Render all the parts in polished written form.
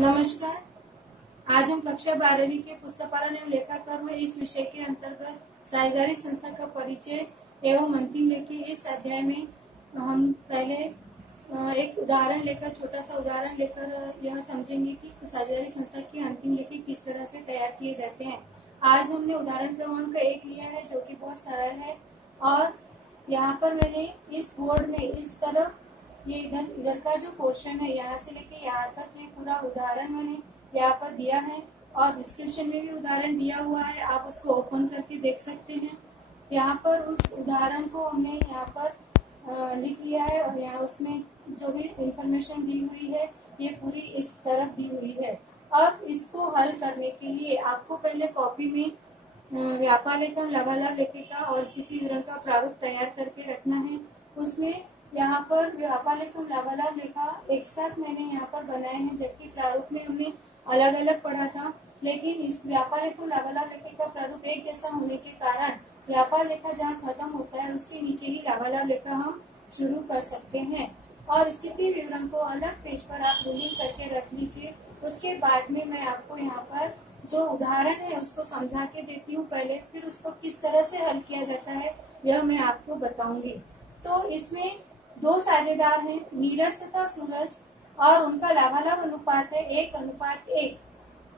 नमस्कार। आज हम कक्षा 12वीं के पुस्तकालय एवं लेखाकर्म में इस विषय के अंतर्गत साझेदारी संस्था का परिचय एवं अंतिम लेखे इस अध्याय में हम पहले एक उदाहरण लेकर छोटा सा उदाहरण लेकर यह समझेंगे कि साझेदारी संस्था के अंतिम लेखे किस तरह से तैयार किए जाते हैं। आज हमने उदाहरण क्रमांक 1 लिया है जो कि बहुत सरल है और यहाँ पर मैंने इस बोर्ड में इस तरफ ये इधर का जो पोर्शन है यहाँ से लेके यहाँ तक ये पूरा उदाहरण मैंने यहाँ पर दिया है और डिस्क्रिप्शन में भी उदाहरण दिया हुआ है, आप उसको ओपन करके देख सकते हैं। यहाँ पर उस उदाहरण को हमने यहाँ पर लिख लिया है और यहाँ उसमें जो भी इंफॉर्मेशन दी हुई है ये पूरी इस तरफ दी हुई है। अब इसको हल करने के लिए आपको पहले कॉपी में व्यापार लेखन, लाभालाभ लेखिका और स्थिति विवरण का प्रारूप तैयार करके रखना है। उसमें यहाँ पर व्यापार लेखन, लाभालाभ लेखा एक साथ मैंने यहाँ पर बनाए हैं, जबकि प्रारूप में हमने अलग अलग पढ़ा था। लेकिन इस व्यापार लेखन, लाभालाभ लेखा का प्रारूप एक जैसा होने के कारण व्यापार लेखा जहाँ खत्म होता है उसके नीचे ही लाभालाभ लेखा हम शुरू कर सकते हैं। और स्थिति विवरण को अलग पेज पर आप रूलिंग करके रख लीजिए। उसके बाद में मैं आपको यहाँ पर जो उदाहरण है उसको समझा के देती हूँ पहले, फिर उसको किस तरह से हल किया जाता है यह मैं आपको बताऊंगी। तो इसमें दो साझेदार हैं, नीरज तथा सूरज, और उनका लाभालाभ अनुपात है 1:1।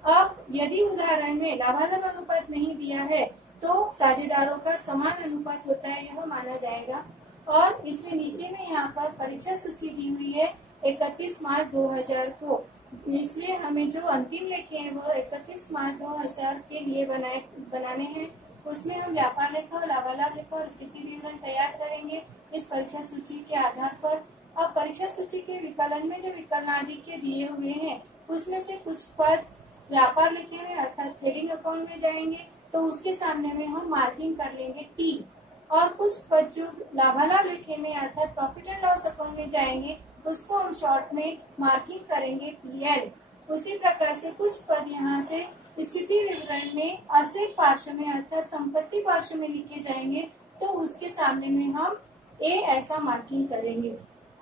अब यदि उदाहरण में लाभालाभ अनुपात नहीं दिया है तो साझेदारों का समान अनुपात होता है यह माना जाएगा। और इसमें नीचे में यहाँ पर परीक्षा सूची दी हुई है 31 मार्च 2000 को, इसलिए हमें जो अंतिम लेखे हैं वो 31 मार्च 2000 के लिए बनाने हैं। उसमें हम व्यापार लेखा, लाभालाभ लेखा और स्थिति विवरण तैयार करेंगे इस परीक्षा सूची के आधार पर। अब परीक्षा सूची के विकलन में जो विकलनाधिक्य दिए हुए हैं उसमें से कुछ पद व्यापार लेखे में अर्थात ट्रेडिंग अकाउंट में जाएंगे तो उसके सामने में हम मार्किंग कर लेंगे T, और कुछ पद जो लाभालाभ लेखे में अर्थात प्रॉफिट एंड लॉस अकाउंट में जाएंगे उसको हम शॉर्ट में मार्किंग करेंगे PL। उसी प्रकार से कुछ पद यहाँ से स्थिति विवरण में असेट पार्श्व में अर्थात संपत्ति पार्श्व में लिखे जाएंगे तो उसके सामने में हम A ऐसा मार्किंग करेंगे।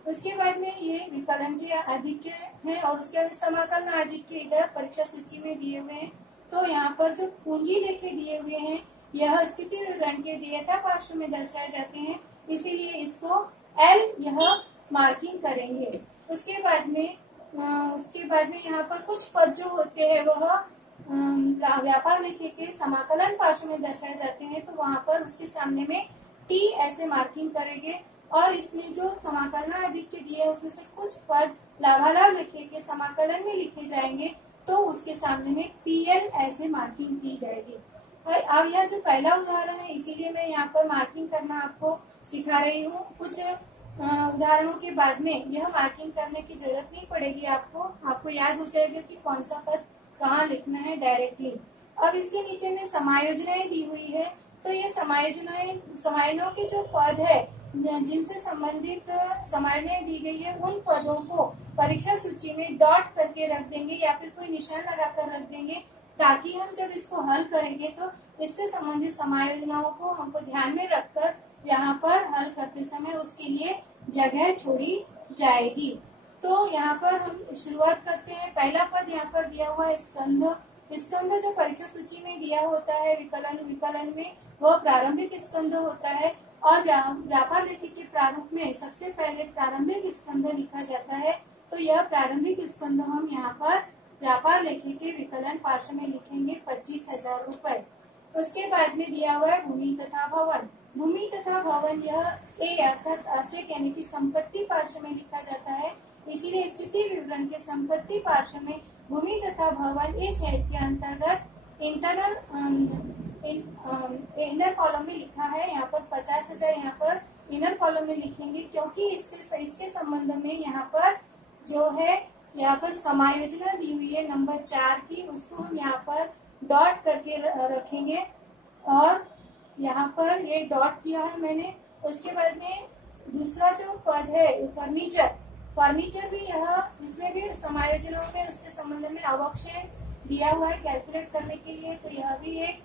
उसके बाद में ये विकलन के अधिक्य है और उसके बाद समाकलन अधिक्य इधर परीक्षा सूची में दिए हुए हैं। तो यहाँ पर जो पूंजी लेखे दिए हुए हैं यह स्थिति विवरण के देयता पार्श्व में दर्शाए जाते हैं, इसीलिए इसको L यह मार्किंग करेंगे। उसके बाद में यहाँ पर कुछ पद जो होते हैं वह व्यापार लेखे के समाकलन पार्श्व में दर्शाए जाते हैं तो वहाँ पर उसके सामने में T ऐसे मार्किंग करेंगे। और इसमें जो समाकलन अधिक्य दिए उसमें से कुछ पद लाभालाभ लेखे के समाकलन में लिखे जाएंगे तो उसके सामने में PL ऐसे मार्किंग की जाएगी। अब यह जो पहला उदाहरण है इसीलिए मैं यहाँ पर मार्किंग करना आपको सिखा रही हूँ। कुछ उदाहरणों के बाद में यह मार्किंग करने की जरूरत नहीं पड़ेगी, आपको याद हो जाएगा कि कौन सा पद कहाँ लिखना है डायरेक्टली। अब इसके नीचे में समायोजनाएं दी हुई है तो ये समायोजनों के जो पद है जिनसे संबंधित समायोजनाएं दी गई है उन पदों को परीक्षा सूची में डॉट करके रख देंगे या फिर कोई निशान लगाकर रख देंगे, ताकि हम जब इसको हल करेंगे तो इससे संबंधित समायोजनाओं को हमको ध्यान में रखकर यहाँ पर हल करते समय उसके लिए जगह छोड़ी जाएगी। तो यहाँ पर हम शुरुआत करते हैं। पहला पद यहाँ पर दिया हुआ है स्कंध जो परीक्षा सूची में दिया होता है विकलन में वह प्रारंभिक स्कंध होता है और व्यापार लेखे के प्रारूप में सबसे पहले प्रारंभिक स्कंध लिखा जाता है। तो यह प्रारंभिक स्कंध हम यहाँ पर व्यापार लेखे के विकलन पार्श्व में लिखेंगे 25,000 रुपए। उसके बाद में दिया हुआ है भूमि तथा भवन। भूमि तथा भवन यह A अर्थात असेट यानी कि संपत्ति पार्श्व में लिखा जाता है, इसीलिए स्थिति विवरण के संपत्ति पार्श्व में भूमि तथा भवन इस हेड के अंतर्गत इनर कॉलम में लिखा है। यहाँ पर 50,000 यहाँ पर इनर कॉलम में लिखेंगे क्योंकि इसके संबंध में यहाँ पर जो है यहाँ पर समायोजना दी हुई है नंबर 4 की, उसको हम यहाँ पर डॉट करके रखेंगे और यहाँ पर ये डॉट किया है मैंने। उसके बाद में दूसरा जो पद है फर्नीचर भी इसमें भी समायोजनों में उससे संबंध में अवक्षय दिया हुआ है कैलकुलेट करने के लिए, तो यह भी एक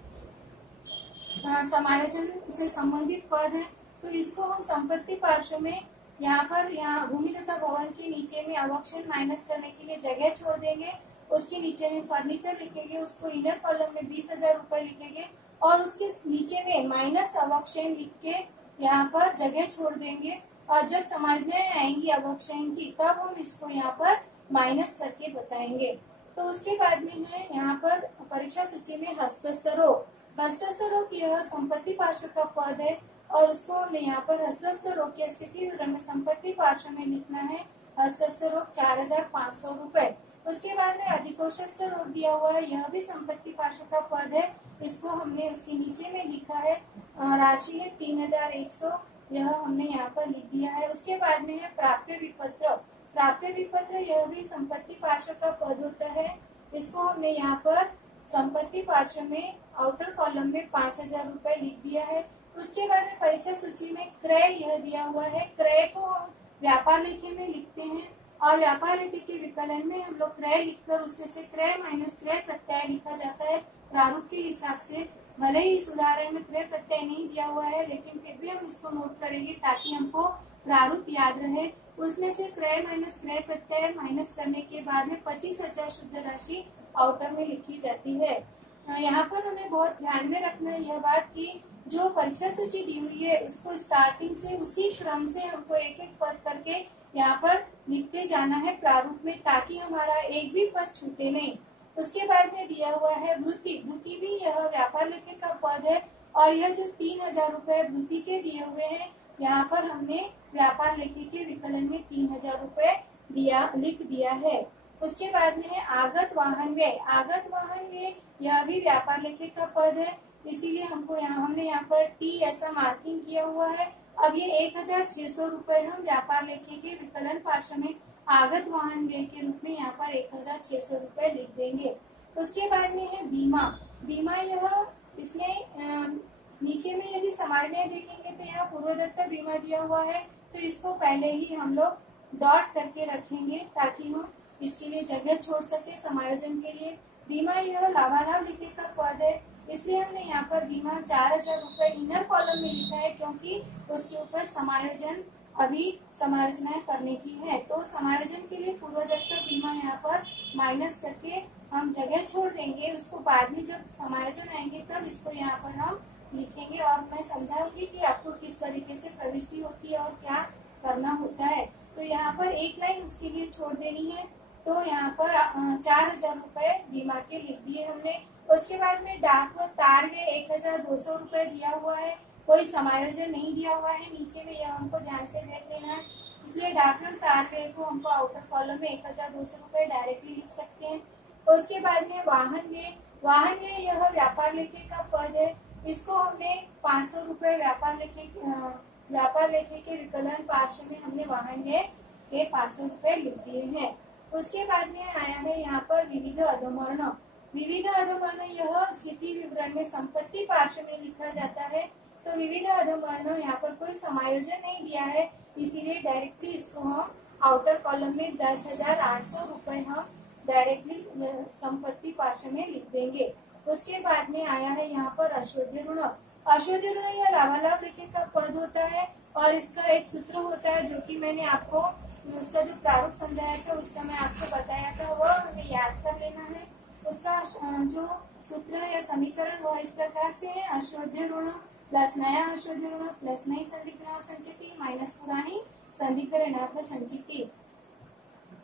समायोजन से संबंधित पद है। तो इसको हम संपत्ति पार्श्व में यहाँ भूमि तथा भवन के नीचे में अवक्षय माइनस करने के लिए जगह छोड़ देंगे उसके नीचे में फर्नीचर लिखेंगे, उसको इनर कॉलम में 20,000 रुपए लिखेंगे और उसके नीचे में माइनस अवक्षय लिख के यहाँ पर जगह छोड़ देंगे। और जब समझ में आएंगी अवक्षय की तब हम इसको यहाँ पर माइनस करके बताएंगे। तो उसके बाद में है यहाँ पर परीक्षा सूची में हस्तस्थ रोग। हस्तस्थ रोग यह संपत्ति पार्श्व का पद है और उसको हमने यहाँ पर हस्तस्थ रोग की स्थिति विवरण में संपत्ति पार्श्व में लिखना है हस्तस्थ रोग 4,500 रुपए। उसके बाद में अधिकोषस्थ रोग दिया हुआ है, यह भी संपत्ति पार्श्व का पद है, इसको हमने उसके नीचे में लिखा है राशि है 3,100, यह हमने यहाँ पर लिख दिया है। उसके बाद में है प्राप्य विपत्र। प्राप्य विपत्र यह भी संपत्ति पार्श्व का पद होता है, इसको हमने यहाँ पर संपत्ति पार्श्व में आउटर कॉलम में 5,000 रुपए लिख दिया है। उसके बाद में परीक्षा सूची में क्रय यह दिया हुआ है, क्रय को हम व्यापार लेखे में लिखते हैं और व्यापार लेखे के विकलन में हम लोग क्रय लिखकर उसमें से क्रय माइनस क्रय प्रत्यय लिखा जाता है प्रारूप के हिसाब से। भले ही इस उदाहरण में क्रय प्रत्यय नहीं दिया हुआ है लेकिन फिर भी हम इसको नोट करेंगे ताकि हमको प्रारूप याद रहे। उसमें से क्रय माइनस क्रय प्रत्यय माइनस करने के बाद में 25,000 शुद्ध राशि आउटर में लिखी जाती है। यहाँ पर हमें बहुत ध्यान में रखना है यह बात की जो परीक्षा सूची दी हुई है उसको स्टार्टिंग से उसी क्रम से हमको एक एक पद करके यहाँ पर लिखते जाना है प्रारूप में ताकि हमारा एक भी पद छूटे नहीं। उसके बाद में दिया हुआ है वृत्ति। वृत्ति भी यह व्यापार लेखे का पद है और यह जो 3,000 रुपए वृत्ति के दिए हुए हैं यहाँ पर हमने व्यापार लेखे के विकलन में 3,000 रुपए लिख दिया है। उसके बाद में है आगत वाहन व्यय। आगत वाहन व्यय यह भी व्यापार लेखे का पद है, इसीलिए हमने यहाँ पर टी ऐसा मार्किंग किया हुआ है। अब ये 1,600 रुपए हम व्यापार लेखे के विकलन पार्श्व में आगत वाहन व्यय के रूप में यहाँ पर 1,600 रुपए लिख देंगे। उसके बाद में है बीमा। बीमा यह इसमें नीचे में यदि समान्वय देखेंगे तो यहाँ पूर्वदत्त बीमा दिया हुआ है तो इसको पहले ही हम लोग डॉट करके रखेंगे ताकि हम इसके लिए जगह छोड़ सके समायोजन के लिए। बीमा यह लाभालाभ लिखे का पद है, इसलिए हमने यहाँ पर बीमा 4,000 रुपए इनर कॉलम में लिखा है क्योंकि उसके ऊपर समायोजन अभी समायोजनाएं करने की है। तो समायोजन के लिए पूर्वदत्त बीमा यहाँ पर माइनस करके हम जगह छोड़ देंगे, उसको बाद में जब समायोजन आएंगे तब इसको यहाँ पर हम लिखेंगे और मैं समझाऊंगी कि आपको किस तरीके से प्रविष्टि होती है और क्या करना होता है। तो यहाँ पर एक लाइन उसके लिए छोड़ देनी है, तो यहाँ पर 4,000 रुपए बीमा के लिख दिए हमने। उसके बाद में डाक व तार में 1,200 रुपए दिया हुआ है, कोई समायोजन नहीं दिया हुआ है नीचे में, यह हमको ध्यान से देख लेना है। इसलिए डाक व तार व्यय को हमको आउटर कॉलम में 1,200 रुपए डायरेक्टली लिख सकते हैं। उसके बाद में वाहन व्यय। वाहन व्यय यह व्यापार लेखे का पद है, इसको हमने 500 रुपए व्यापार लेखे के विकलन पार्श्व में हमने वाहन व्यय के 500 रुपए लिख दिए हैं। उसके बाद में आया है यहाँ पर विविध अधोमर्ण। विविध अधोमर्ण यह स्थिति विवरण में संपत्ति पार्श्व में लिखा जाता है। तो विविध अधोमर्ण यहाँ पर कोई समायोजन नहीं दिया है, इसीलिए डायरेक्टली इसको हम आउटर कॉलम में 10,800 रुपए हम डायरेक्टली संपत्ति पार्श्व में लिख देंगे। उसके बाद में आया है यहाँ पर अशोध्य ऋण। अशोध्य ऋण यह लाभालाभ लेखे का पद होता है और इसका एक सूत्र होता है जो कि मैंने आपको उसका जो प्रारूप समझाया था उस समय आपको बताया था, वह हमें याद कर लेना है। उसका जो सूत्र है या समीकरण वह इस प्रकार से है, अशोध्य ऋण प्लस नया अशोध्य ऋण प्लस नई संदिग्ध संचिति माइनस पुरानी संदिग्ध ऋणात्मक संचिति।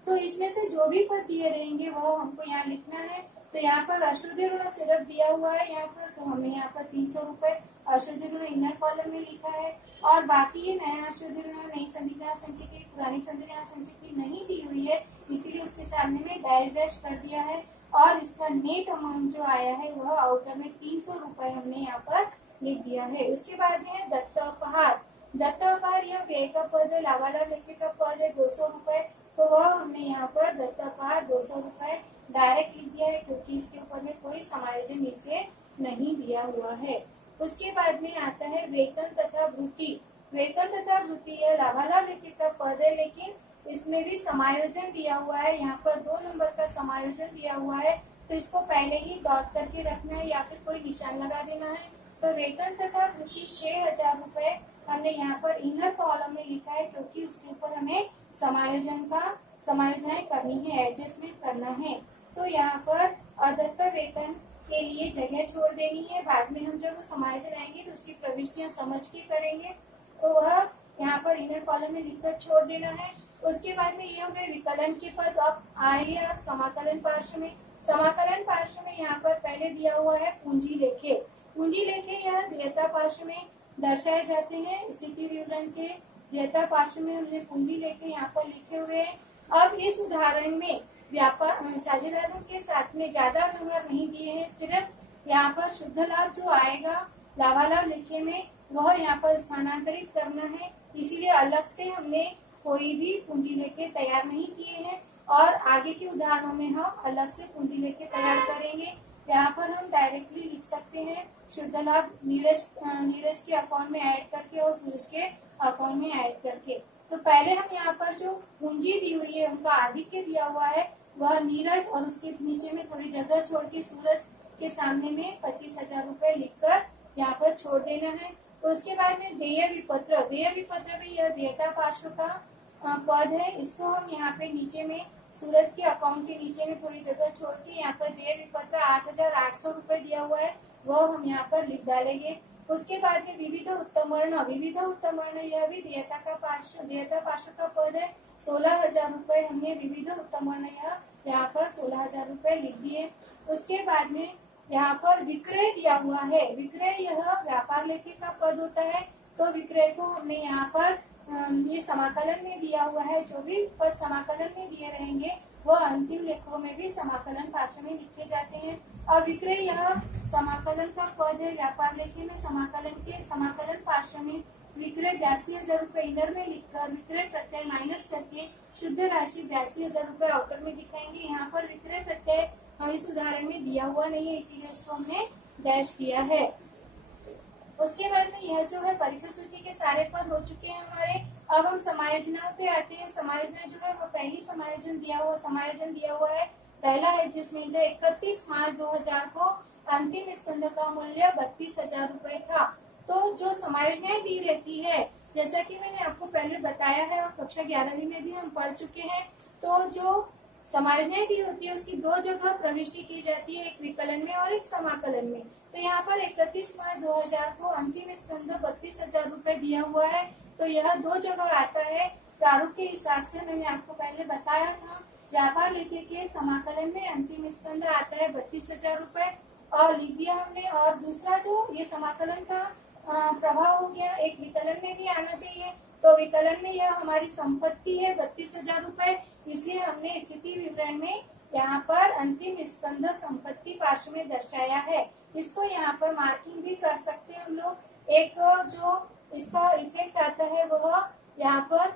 तो इसमें से जो भी पद दिए रहेंगे वो हमको यहाँ लिखना है। तो यहाँ पर अशोध्य ऋण सिर्फ दिया हुआ है यहाँ पर, तो हमने यहाँ पर 300 रुपए अशोध्य ऋण इनर कॉलम में लिखा है और बाकी ये नया अशोध्य ऋण नई संदिग्ध संचिति पुरानी संदिग्ध संचिति नहीं दी हुई है, इसीलिए उसके सामने में डैश डैश कर दिया है और इसका नेट अमाउंट जो आया है वह आउटर में 300 रुपए हमने यहाँ पर लिख दिया है। उसके बाद में है दत्त उपहार। दत्त उपहार यह व्यय का पद है, लाभालाभ लेखे का पद है 200 रुपए, तो वह हमने यहाँ पर दत्त उपहार 200 रुपए डायरेक्ट लिख दिया है क्योंकि इसके ऊपर में कोई समायोजन नीचे नहीं दिया हुआ है। उसके बाद में आता है वेतन तथा वृत्ति। वेतन तथा वृत्ति यह लाभालाभ लेखे का पद है लेकिन इसमें भी समायोजन दिया हुआ है, यहाँ पर 2 नंबर का समायोजन दिया हुआ है, तो इसको पहले ही डॉट करके रखना है या फिर कोई निशान लगा देना है। तो वेतन तथा वृत्ति 6,000 रुपए हमने यहाँ पर इनर कॉलम में लिखा है क्योंकि उसके ऊपर हमें समायोजनाएं करनी है, एडजस्टमेंट करना है। तो यहाँ पर अदत्त वेतन के लिए जगह छोड़ देनी है। बाद में हम जब समायोजन आएंगे तो उसकी प्रविष्टियां समझ के करेंगे, तो वह यहाँ पर इनर कॉलम में लिखकर छोड़ देना है। उसके बाद में ये हो गए विकलन के पद। अब आइए आप समाकलन पार्श्व में। समाकलन पार्श्व में यहाँ पर पहले दिया हुआ है पूंजी लेखे। पूंजी लेखे यह देयता पार्श्व में दर्शाए जाते हैं। स्थिति विवरण के देयता पार्श्व में हमने पूंजी लेखे यहाँ पर लिखे हुए हैं। अब इस उदाहरण में व्यापार साझेदारों के साथ में ज्यादा व्यवहार नहीं दिए हैं, सिर्फ यहाँ पर शुद्ध लाभ जो आएगा लाभालाभ लेखे में वह यहाँ पर स्थानांतरित करना है। इसीलिए अलग से हमने कोई भी पूंजी लेखे तैयार नहीं किए हैं और आगे के उदाहरणों में हम अलग से पूंजी लेखे तैयार करेंगे। यहाँ पर हम डायरेक्टली लिख सकते हैं शुद्ध लाभ नीरज के अकाउंट में ऐड करके और सूरज के अकाउंट में ऐड करके। तो पहले हम यहाँ पर जो पूंजी दी हुई है उनका आधिक्य दिया हुआ है वह नीरज और उसके नीचे में थोड़ी जगह छोड़ के सूरज के सामने में 25,000 रुपए लिखकर यहाँ पर छोड़ देना है। तो उसके बाद में देय विपत्र भी यह देयता पार्श्व का पद है। इसको हम यहाँ पे नीचे में सूरज के अकाउंट के नीचे में थोड़ी जगह छोड़ के यहाँ पर देय विपत्र 8,800 रुपए दिया हुआ है वो हम यहाँ पर लिख डालेंगे। उसके बाद में विविध उत्तम वर्ण यह भी देयता पार्श्व का पद है। 16,000 रुपए हमने विविध उत्तम वर्ण यहाँ पर 16,000 रुपए लिख दिए। उसके बाद में यहाँ पर विक्रय दिया हुआ है। विक्रय यह व्यापार लेखे का पद होता है, तो विक्रय को हमने यहाँ पर ये समाकलन में दिया हुआ है। जो भी पद समाकलन में दिए रहेंगे वो अंतिम लेखों में भी समाकलन पार्श्व में लिखे जाते हैं। अब विक्रय यह समाकलन का पद है। व्यापार लेखे में समाकलन पार्श्व में विक्रय 82,000 रुपए इधर में लिखकर विक्रय प्रत्यय माइनस करके शुद्ध राशि 82,000 रुपए आउटर में दिखाएंगे। यहाँ पर विक्रय प्रत्यय हम इस उदाहरण में दिया हुआ नहीं है, इसीलिए इसको हमने डैश किया है। उसके बाद में यह जो है परीक्षा सूची के सारे पद हो चुके हैं हमारे। अब हम समायोजना पे आते हैं। समायोजना जो है वो पहली समायोजन दिया हुआ है। पहला है जिसमें 31 मार्च 2000 को अंतिम स्कंद का मूल्य 32,000 रुपए था। तो जो समायोजनाएं दी रहती है, जैसा कि मैंने आपको पहले बताया है और कक्षा 11वीं में भी हम पढ़ चुके हैं, तो जो समायोजनाएं दी होती है उसकी दो जगह प्रविष्टि की जाती है, एक विकलन में और एक समाकलन में। तो यहाँ पर 31 मार्च 2000 को अंतिम स्कंद 32,000 रुपए दिया हुआ है, तो यह दो जगह आता है। प्रारूप के हिसाब से मैंने आपको पहले बताया था, व्यापार लेखे के समाकलन में अंतिम स्कंद आता है 32,000 रुपए और लिख दिया हमने। और दूसरा जो ये समाकलन का प्रभाव हो गया, एक विकलन में भी आना चाहिए, तो विकलन में यह हमारी संपत्ति है 32,000 रुपए, इसलिए हमने स्थिति विवरण में यहाँ पर अंतिम स्कंद संपत्ति पार्श्व में दर्शाया है। इसको यहाँ पर मार्किंग भी कर सकते हैं हम लोग। एक जो इसका इफेक्ट आता है वह यहाँ पर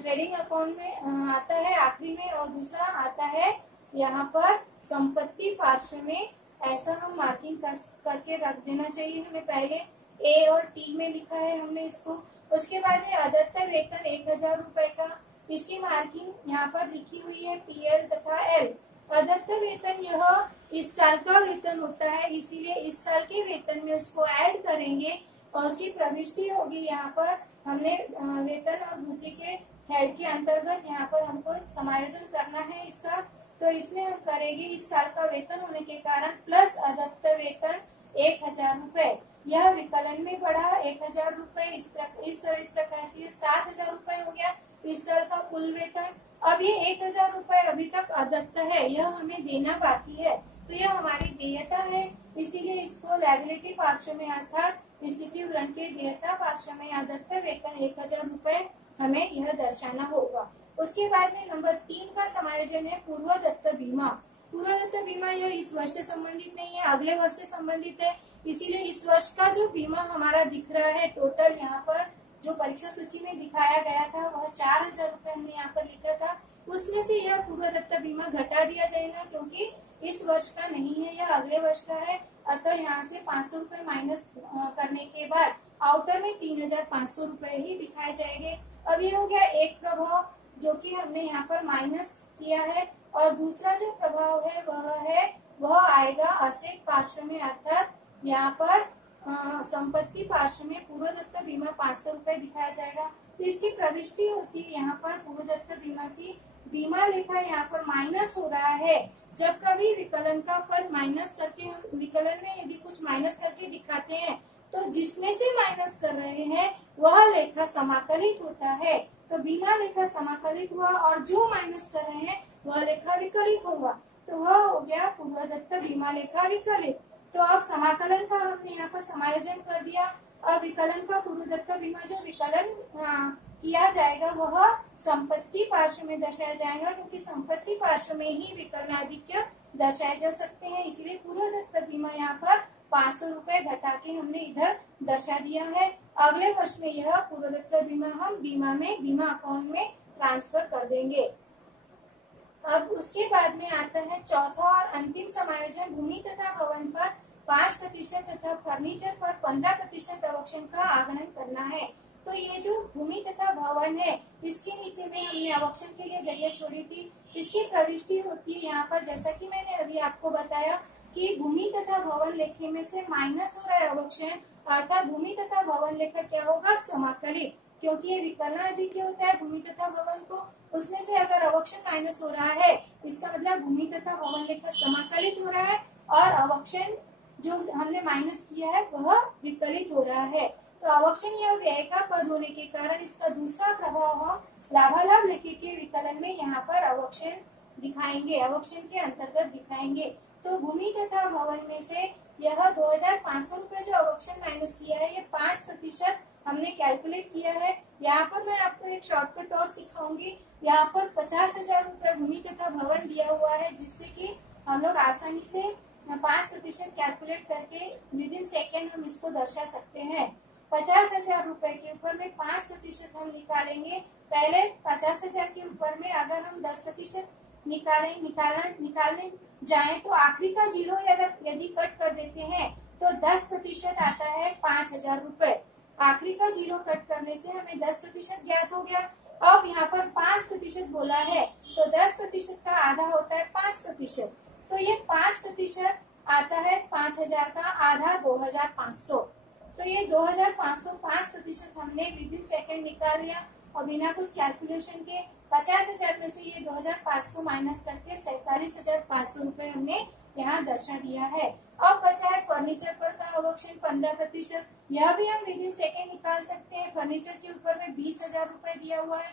ट्रेडिंग अकाउंट में आता है आखिरी में, और दूसरा आता है यहाँ पर संपत्ति पार्श्व में। ऐसा हम मार्किंग करके रख देना चाहिए। हमें पहले ए और टी में लिखा है हमने इसको। उसके बाद में अदत्त वेतन 1,000 रुपए का, इसकी मार्किंग यहाँ पर लिखी हुई है PL तथा L। अदत्त वेतन यह इस साल का वेतन होता है, इसीलिए इस साल के वेतन में उसको ऐड करेंगे और उसकी प्रविष्टि होगी। यहाँ पर हमने वेतन और भूति के हेड के अंतर्गत यहाँ पर हमको समायोजन करना है इसका, तो इसमें हम करेंगे इस साल का वेतन होने के कारण प्लस अदत्त वेतन 1,000 रुपए। यह विकलन में बढ़ा 1,000 रुपए, इस प्रकार से 7,000 रुपए हो गया इस साल का कुल वेतन। अब ये 1,000 रुपए अभी तक अदत्त है, यह हमें देना बाकी है, तो यह हमारी देयता है, इसीलिए इसको लायबिलिटी पार्श्व में अर्थात स्थिति विवरण के देयता पार्श्व में अदत्त वेतन 1,000 रुपए हमें यह दर्शाना होगा। उसके बाद में नंबर 3 का समायोजन है पूर्वदत्त बीमा। पूर्वदत्त बीमा यह इस वर्ष से संबंधित नहीं है, अगले वर्ष से संबंधित है, इसीलिए इस वर्ष का जो बीमा हमारा दिख रहा है टोटल यहाँ पर जो परीक्षा सूची में दिखाया गया था वह 4,000 रुपए हमने यहाँ पर लिखा था, उसमें से यह पूर्वदत्त बीमा घटा दिया जाएगा क्योंकि इस वर्ष का नहीं है, यह अगले वर्ष का है। अतः यहाँ से 500 रुपए माइनस करने के बाद आउटर में 3,500 रुपए ही दिखाए जाएंगे। अब ये हो गया एक प्रभाव जो कि हमने यहाँ पर माइनस किया है, और दूसरा जो प्रभाव है वह आएगा असेट पार्श्व में, अर्थात यहाँ पर संपत्ति पार्श्व में पूर्वदत्त बीमा 500 रुपए दिखाया जाएगा। तो इसकी प्रविष्टि होती है यहाँ पर पूर्वदत्त बीमा की। बीमा लेखा यहाँ पर माइनस हो रहा है, जब कभी विकलन का पद माइनस करके, विकलन में यदि कुछ माइनस करके दिखाते हैं तो जिसमें से माइनस कर रहे हैं वह लेखा समाकलित होता है। तो बीमा लेखा समाकलित हुआ और जो माइनस कर रहे हैं वह लेखा विकलित होगा। तो वह हो गया पूर्वदत्त बीमा लेखा विकलित। तो अब समाकलन का हमने यहाँ पर समायोजन कर दिया। अब विकलन का पूर्वदत्त बीमा जो विकलन किया जाएगा वह संपत्ति पार्श्व में दर्शाया जाएगा, क्योंकि संपत्ति पार्श्व में ही विकलनाधिक्य दर्शाए जा सकते हैं। इसलिए पूर्वदत्त बीमा यहाँ पर 500 रुपए घटा के हमने इधर दर्शा दिया है। अगले वर्ष में यह पूर्वदत्त बीमा हम बीमा अकाउंट में ट्रांसफर कर देंगे। अब उसके बाद में आता है चौथा और अंतिम समायोजन, भूमि तथा भवन पर 5% तथा फर्नीचर पर 15% अवक्षण का आगणन करना है। तो ये जो भूमि तथा भवन है इसके नीचे में हमने अवक्षण के लिए जगह छोड़ी थी। इसकी प्रविष्टि होती है यहाँ पर, जैसा कि मैंने अभी आपको बताया कि भूमि तथा भवन लेखे में से माइनस हो रहा है अवक्षण, अर्थात भूमि तथा भवन लेखा क्या होगा, समाकलित, क्योंकि ये विकलनाधिक्य होता है भूमि तथा भवन को, उसमें से अगर अवक्षण माइनस हो रहा है इसका मतलब भूमि तथा भवन लेखा समाकलित हो रहा है और अवक्षण जो हमने माइनस किया है वह विकलित हो रहा है। तो अवक्षण या व्यय का पद होने के कारण इसका दूसरा प्रभाव हम लाभालाभ लेखे के विकलन में यहाँ पर अवक्षण दिखाएंगे, अवक्षण के अंतर्गत दिखाएंगे। तो भूमि तथा भवन में से यह 2500 रुपए जो अवक्षण माइनस किया है ये 5% हमने कैलकुलेट किया है। यहाँ पर मैं आपको एक शॉर्टकट और सिखाऊंगी। यहाँ पर 50,000 रुपए भूमि तथा भवन दिया हुआ है, जिससे कि हम लोग आसानी से 5% कैलकुलेट करके विद इन सेकेंड हम इसको दर्शा सकते हैं। 50,000 रुपए के ऊपर में 5% हम निकालेंगे। पहले 50,000 के ऊपर में अगर हम 10% निकालने जाए तो आखिरी का जीरो यदि कट कर देते हैं तो 10% आता है 5,000 रुपए। आखिरी का जीरो कट करने से हमें 10% ज्ञात हो गया। अब यहाँ पर 5% बोला है तो 10% का आधा होता है 5%। तो ये 5% आता है 5,000 का आधा 2,500। तो ये 2,500 5% हमने विद इन सेकेंड निकाल लिया और बिना कुछ कैलकुलेशन के 50,000 में से ये 2,500 माइनस करके 47,500 रुपए हमने यहाँ दर्शा दिया है। अब बचा है फर्नीचर पर का अवक्षण 15%। यह भी हम विद इन सेकेंड निकाल सकते हैं। फर्नीचर के ऊपर में 20,000 रुपए दिया हुआ है,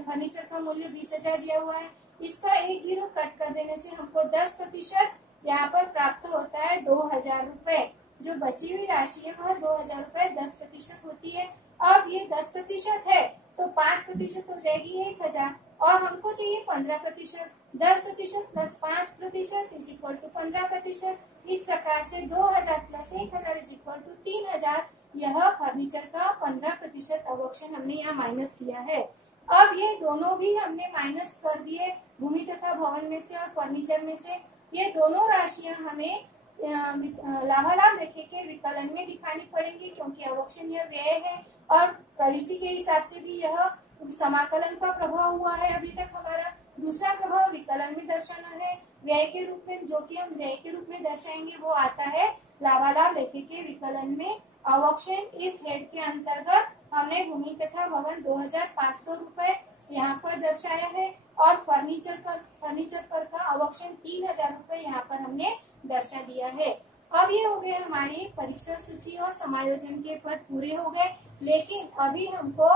फर्नीचर का मूल्य 20,000 दिया हुआ है। इसका एक जीरो कट कर देने से हमको 10% यहाँ पर प्राप्त होता है 2,000 रुपए। जो बची हुई राशि है वह 2,000 रुपए 10% होती है। अब ये 10% है तो 5% हो जाएगी 1,000 और हमको चाहिए 15%। 10% प्लस 5% इज इक्वल टू 15%। इस प्रकार से 2,000 प्लस 1,000 इज इक्वल टू 3,000। यह फर्नीचर का 15% अवक्षण हमने यहाँ माइनस किया है। अब ये दोनों भी हमने माइनस कर दिए भूमि तथा भवन में से और फर्नीचर में से। ये दोनों राशियां हमें लाभालाभ लेखे के विकलन में दिखानी पड़ेंगी, क्योंकि अवक्षण यह व्यय है और प्रविष्टि के हिसाब से भी यह समाकलन का प्रभाव हुआ है। अभी तक हमारा दूसरा प्रभाव विकलन में दर्शाना है व्यय के रूप में, जो कि हम व्यय के रूप में दर्शाएंगे वो आता है लाभालाभ लेखे के विकलन में। अवक्षण इस हेड के अंतर्गत हमने भूमि तथा भवन 2,500 रुपए यहाँ पर दर्शाया है और फर्नीचर पर का अवक्षण 3,000 रुपए यहाँ पर हमने दर्शा दिया है। अब ये हो गए हमारी परीक्षा सूची और समायोजन के पद पूरे हो गए, लेकिन अभी हमको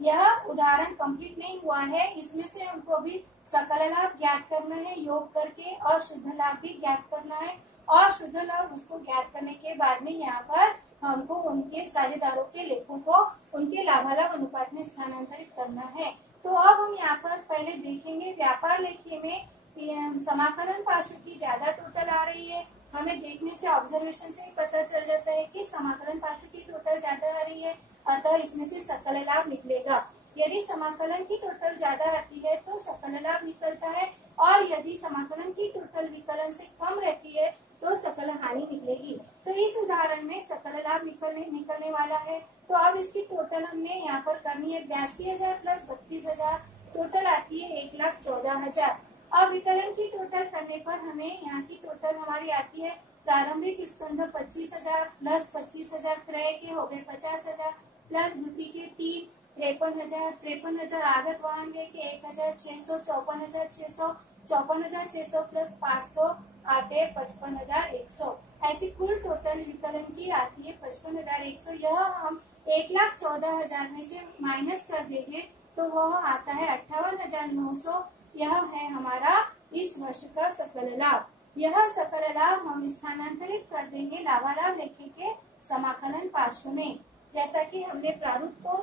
यह उदाहरण कंप्लीट नहीं हुआ है। इसमें से हमको अभी सकल लाभ ज्ञात करना है योग करके और शुद्ध लाभ भी ज्ञात करना है और शुद्ध लाभ उसको ज्ञात करने के बाद में यहाँ पर हमको उनके साझेदारों के लेखों को उनके लाभालाभ अनुपात में स्थानांतरित करना है। तो अब हम यहाँ पर पहले देखेंगे व्यापार लेखे में समाकलन पार्श्व की ज्यादा टोटल आ रही है। हमें देखने से ऑब्जर्वेशन से ही पता चल जाता है कि समाकलन पार्श्व की टोटल ज्यादा आ रही है, अतः इसमें से सकल लाभ निकलेगा। यदि समाकलन की टोटल ज्यादा आती है तो सकल लाभ निकलता है और यदि समाकलन की टोटल विकलन से कम रहती है तो सकल हानि निकलेगी। तो इस उदाहरण में सकल लाभ निकलने वाला है। तो अब इसकी टोटल हमने यहाँ पर करनी है 82,000 प्लस 32,000, टोटल आती है 1,14,000। अब विकलन की टोटल करने पर हमें यहाँ की टोटल हमारी आती है प्रारंभिक स्कंध 25,000 प्लस 25,000 क्रय के हो गए 50,000 प्लस द्वितीय के 3 53,000 आगत वाहन व्यय के 1,600 54,600 54,600 प्लस 500 आते हैं 55,100। ऐसी कुल टोटल विकलन की आती है 55,100। यह हम 1,14,000 में से माइनस कर देंगे तो वह आता है 58,900। यह है हमारा इस वर्ष का सकल लाभ। यह सकल लाभ हम स्थानांतरित कर देंगे लाभालाभ लेखे के समाकलन पार्श्व में। जैसा कि हमने प्रारूप को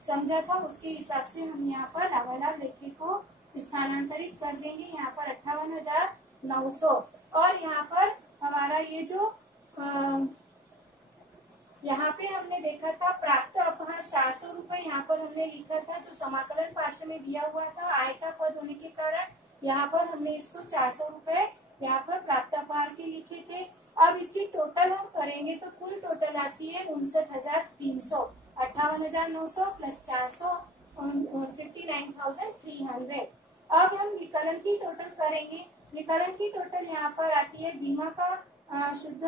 समझा था उसके हिसाब से हम यहाँ पर लाभालाभ लेखे को स्थानांतरित कर देंगे। यहाँ पर 58,900 और यहाँ पर हमारा ये जो यहाँ पे हमने देखा था प्राप्त अपहार 400 रुपए, यहाँ पर हमने लिखा था जो समाकलन पार्श्व में दिया हुआ था आय का पद होने के कारण यहाँ पर हमने इसको 400 रुपए यहाँ पर प्राप्त अपहार के लिखे थे। अब इसकी टोटल हम करेंगे तो कुल टोटल आती है 59,300। 58,900 प्लस 400 59,300। अब हम विकलन की टोटल करेंगे। विकलन की टोटल यहाँ पर आती है बीमा का शुद्ध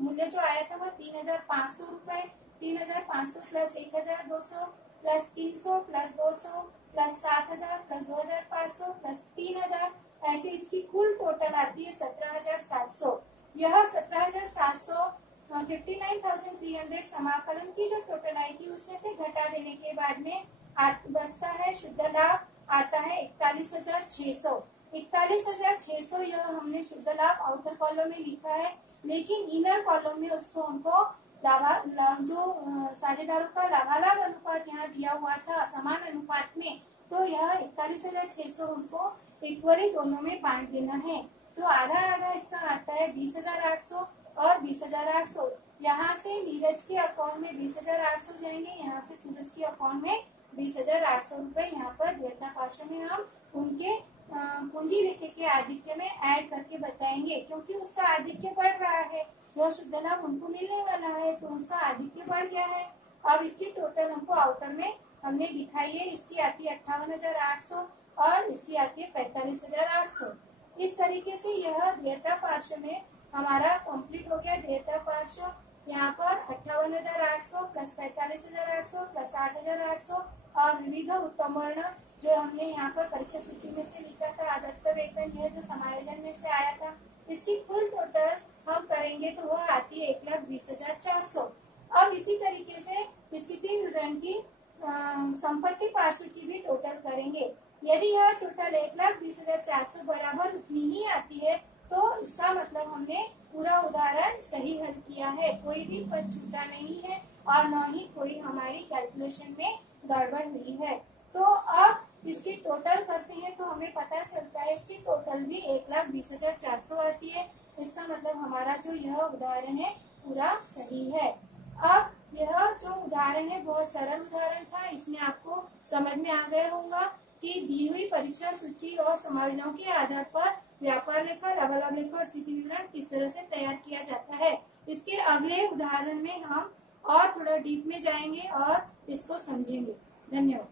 मूल्य जो आया था वह 3,500 रुपए। 3,500 plus 1,200 plus 300 plus 200 plus 7,000 plus 2,500 plus 3,000, ऐसे इसकी कुल टोटल आती है 17,700। यह 17,700 59,300 समाकलन की जो टोटल आई थी उसमें से घटा देने के बाद में बचता है शुद्ध लाभ आता है 41,600। 41,600 यह हमने शुद्ध लाभ आउटर कॉलम में लिखा है, लेकिन इनर कॉलम में उसको हमको जो साझेदारों का लाभालाभ अनुपात यहाँ दिया हुआ था समान अनुपात में, तो यह 41,600 हमको इक्वली दोनों में बांट देना है। तो आधा आधा इसका आता है 20,800 और 20,800। यहाँ से नीरज के अकाउंट में 20,800 जाएंगे, यहाँ से सूरज के अकाउंट में 20,800 रुपए यहाँ पर देयता पार्श्व में हम उनके पूंजी लेखे के आधिक्य में ऐड करके बताएंगे, क्योंकि उसका आधिक्य बढ़ रहा है, वह शुद्ध लाभ उनको मिलने वाला है तो उसका आधिक्य बढ़ गया है। अब इसकी टोटल हमको आउटर में हमने दिखाई है, इसकी आती है 58,800 और इसकी आती है 45,800। इस तरीके से यह देयता पार्श्व में हमारा कंप्लीट हो गया। देयता पार्श्व यहाँ पर 58,800 प्लस 45,800 प्लस 8,800 और विविध उत्तम वर्ण जो हमने यहाँ पर परीक्षा सूची में से लिखा था आदत्त वेतन यह जो समायोजन में से आया था, इसकी कुल टोटल हम करेंगे तो वह आती है 1,20,400। अब इसी तरीके से स्थिति विवरण की संपत्ति पार्श्व की भी टोटल करेंगे। यदि यह टोटल 1,20,400 बराबर उतनी ही आती है तो इसका मतलब हमने पूरा उदाहरण सही हल किया है, कोई भी पद छूटा नहीं है और न ही कोई हमारी कैलकुलेशन में गड़बड़ हुई है। तो अब इसकी टोटल करते हैं तो हमें पता चलता है इसकी टोटल भी 1,20,400 आती है। इसका मतलब हमारा जो यह उदाहरण है पूरा सही है। अब यह जो उदाहरण है बहुत सरल उदाहरण था, इसमें आपको समझ में आ गया होगा कि दी हुई परीक्षा सूची और समायोजनों के आधार पर व्यापार लेखा, लाभालाभ लेखा और स्थिति विवरण किस तरह से तैयार किया जाता है। इसके अगले उदाहरण में हम और थोड़ा डीप में जाएंगे और इसको समझेंगे। धन्यवाद।